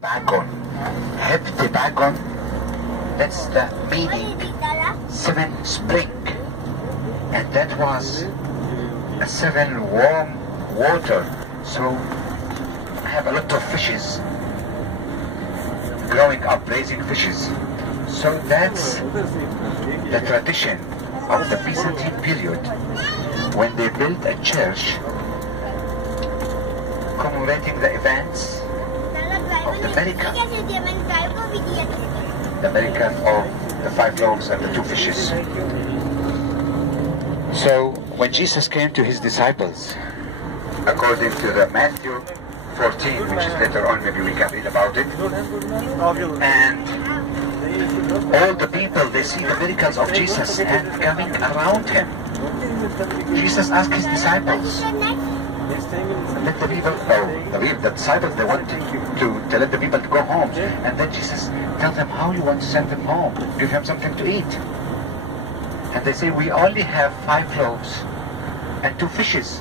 Heptagon. Heptagon, that's the meaning, 7 spring. And that was a 7 warm water. So I have a lot of fishes growing up, raising fishes. So that's the tradition of the Byzantine period when they built a church commemorating the events of the miracle. The miracle of the 5 loaves and the 2 fishes. So when Jesus came to his disciples, according to the Matthew 14, which is later on, maybe we can read about it, and all the people, they see the miracles of Jesus and coming around him. Jesus asked his disciples, let the people, the disciples, they want to let the people to go home. And then Jesus tells them how you want to send them home. Give them something to eat. And they say, we only have 5 loaves and 2 fishes.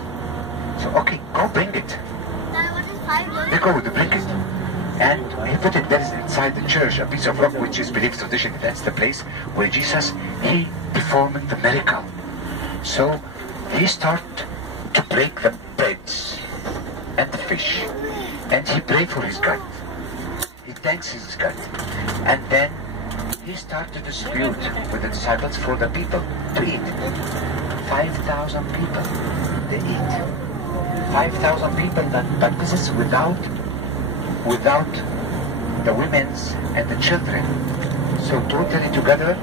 So, okay, go bring it. They go to bring it. And he put it there inside the church, a piece of rock, which is believed tradition. That's the place where Jesus, he performed the miracle. So he started to break the breads and the fish. And he prayed for his God. He thanks his God. And then he started to distribute with the disciples for the people to eat. 5,000 people, they eat. 5,000 people, but this is without the women's and the children. So totally together,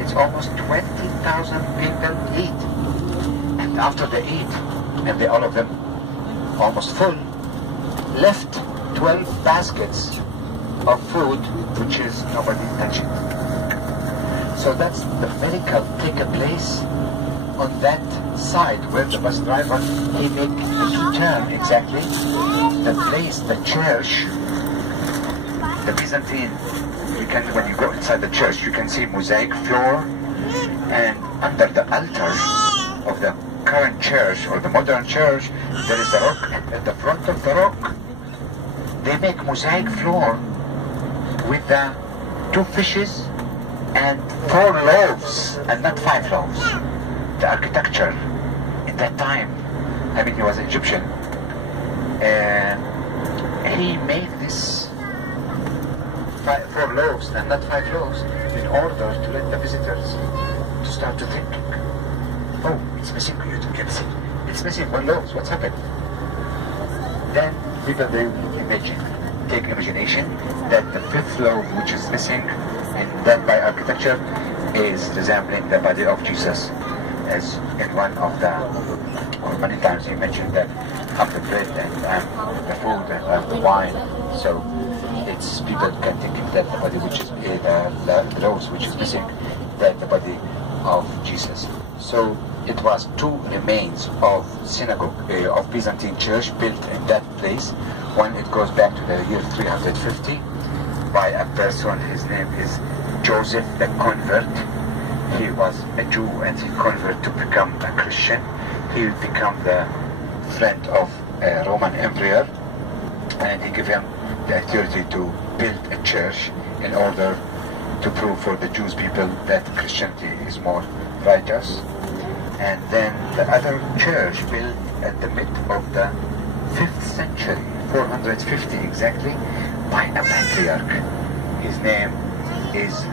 it's almost 20,000 people eat. And after they eat, and they, all of them almost full, left 12 baskets of food, which is nobody touching. So that's the miracle take a place on that side where the bus driver, he made the turn exactly. The place, the church, the Byzantine, you can, when you go inside the church, you can see mosaic floor, and under the altar of the current church or the modern church, there is a rock. At the front of the rock, they make mosaic floor with the 2 fishes and 4 loaves, and not 5 loaves. The architecture in that time, I mean, he was Egyptian, he made this 4 loaves and not 5 loaves in order to let the visitors to start to think, oh, it's missing, you can see, it's missing 1 loaf, what's happened? Then people, they imagine, take imagination that the 5th loaf, which is missing in that by architecture, is resembling the body of Jesus. As in one of the, or many times he mentioned that of the bread and the food and the wine. So it's people can think that the body which is the loaves which is missing, that the body of Jesus. So it was 2 remains of synagogue of Byzantine church built in that place. One, it goes back to the year 350 by a person. His name is Joseph the Convert. He was a Jew and he converted to become a Christian. He became the friend of a Roman emperor, and he gave him the authority to build a church in order to prove for the Jewish people that Christianity is more righteous. And then the other church built at the mid of the 5th century, 450 exactly, by a patriarch. His name is